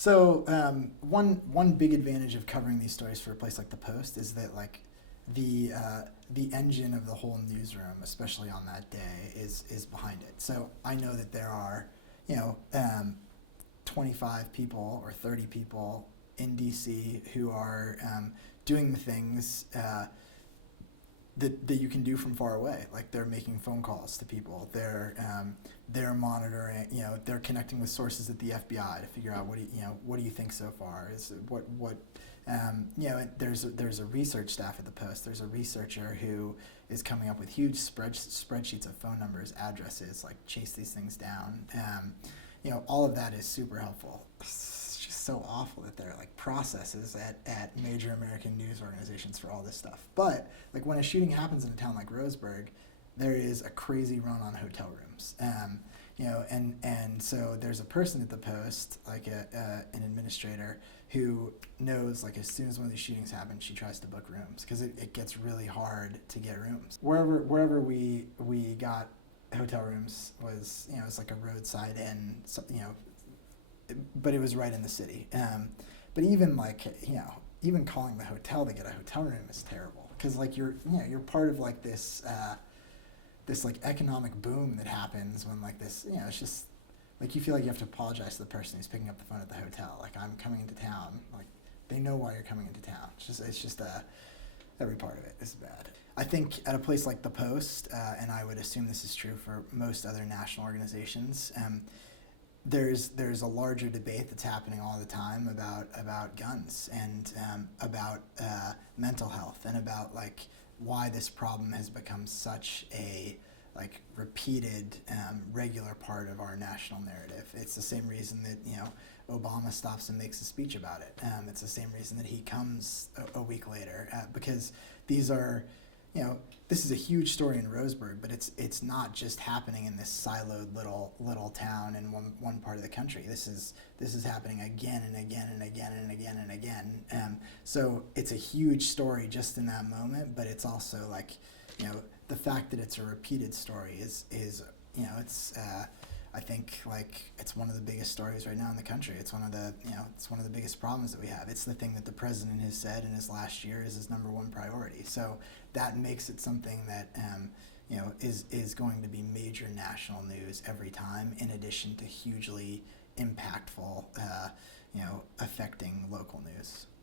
So one big advantage of covering these stories for a place like the Post is that like the engine of the whole newsroom, especially on that day, is behind it. So I know that there are, you know, 25 people or 30 people in DC who are doing the things that you can do from far away. Like they're making phone calls to people. They're monitoring. You know, they're connecting with sources at the FBI to figure out what do you think so far? Is what you know? There's a research staff at the Post. There's a researcher who is coming up with huge spreadsheets of phone numbers, addresses, like chase these things down. You know, all of that is super helpful. It's just so awful that there are like processes at major American news organizations for all this stuff. But like when a shooting happens in a town like Roseburg, there is a crazy run on hotel rooms. You know, and so there's a person at the Post, like an administrator, who knows like as soon as one of these shootings happens, she tries to book rooms because it gets really hard to get rooms. Wherever we got hotel rooms was, you know, it's like a roadside inn, so, you know, but it was right in the city. But even like, you know, even calling the hotel to get a hotel room is terrible because like you're part of like this like economic boom that happens when like this, you know, it's just like you feel like you have to apologize to the person who's picking up the phone at the hotel. Like, I'm coming into town. Like, they know why you're coming into town. It's just every part of it is bad. I think at a place like the Post, and I would assume this is true for most other national organizations, there's a larger debate that's happening all the time about guns and about mental health and about like why this problem has become such a like repeated regular part of our national narrative. It's the same reason that, you know, Obama stops and makes a speech about it. It's the same reason that he comes a week later because these are, you know, this is a huge story in Roseburg, but it's not just happening in this siloed little town in one part of the country. This is happening again and again and again and again and again. So it's a huge story just in that moment, but it's also like, you know, the fact that it's a repeated story is you know, it's I think like it's one of the biggest stories right now in the country. It's one of the, you know, it's one of the biggest problems that we have. It's the thing that the president has said in his last year is his number one priority. So that makes it something that you know, is going to be major national news every time, in addition to hugely impactful, you know, affecting local news.